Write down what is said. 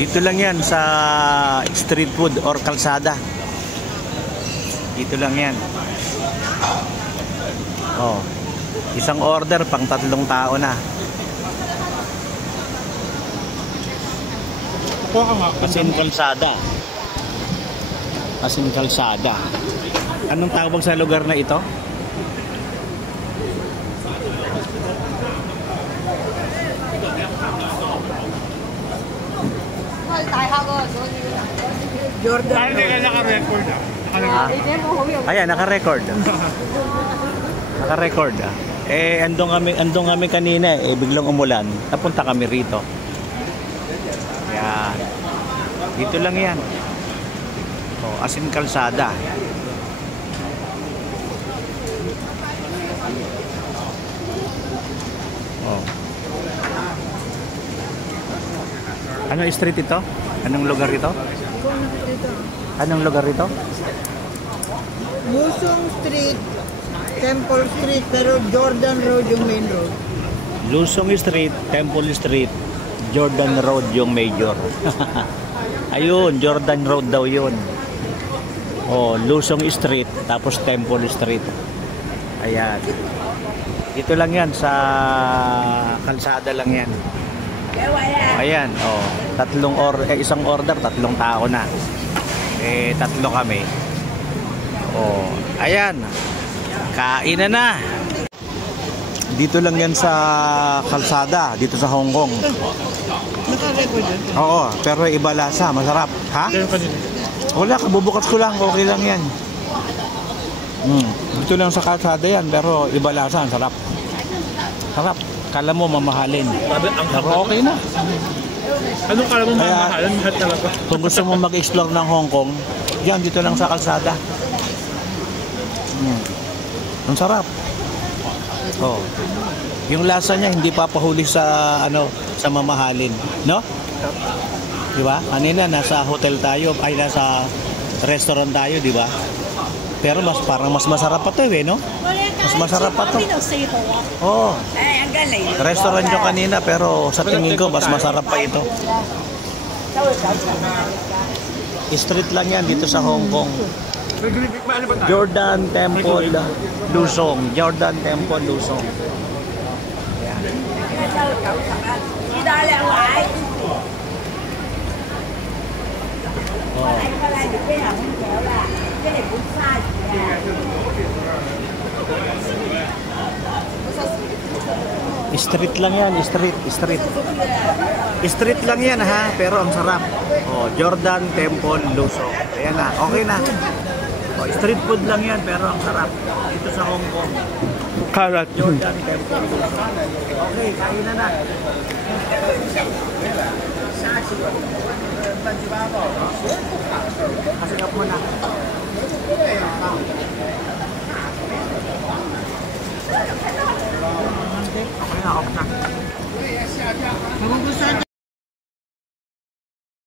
Dito lang yan sa street food or kalsada. Dito lang yan. Oh, isang order pang 3 tao na. Asin kalsada. Asin kalsada. Anong tawag sa lugar na ito? Jordan. Hindi ka naka-record Ayan, naka-record. Naka-record. Andong kami kanina biglang umulan. Napunta kami rito. Ayan. Dito lang yan. Oh, asin kalsada. Oh. Ano street ito? Anong lugar ito? Anong lugar ito? Lusong Street, Temple Street, pero Jordan Road yung main road. Lusong Street, Temple Street, Jordan Road yung major. Ayun, Jordan Road daw yun. Oh, Lusong Street, tapos Temple Street. Ayan. Ito lang yan, sa kalsada lang yan. Oh, ayan, oh, isang order, 3 tao na. 3 kami. Oh, ayan. Kain na. Dito lang yan sa kalsada, dito sa Hong Kong. Naka-record yun? Oo, pero iba lasa, masarap. Ha? Wala, kabubukas ko lang, okay lang yan. Dito lang sa kalsada yan, pero iba lasa, sarap. Sarap. Kala mo mamahalin. Pero okay na. Anong kala mo mamahalin? Mahal talaga. Kung gusto mo mag-explore ng Hong Kong, yan, dito lang sa kalsada. Ang sarap. Oh. Yung lasa niya hindi papahuli sa sa mamahalin, no? Di ba? Kanina nasa hotel tayo, ay nasa restaurant tayo, di ba? Pero parang mas masarap pa 'to, no? Mas masarap pa 'to. Oh. Restaurant yung kanina, pero sa tingin ko mas masarap pa ito. Street lang yan dito sa Hong Kong. Jordan Temple Lusong. Jordan Temple Lusong. Street lang yan, street. Street lang yan ha, pero ang sarap. Oh, Jordan Temple Lusong. Ayan na, okay na. Oh, street food lang yan, pero ang sarap. Dito sa Hong Kong. Karat. Jordan Temple. Okay, kain na. Kasi up mo na.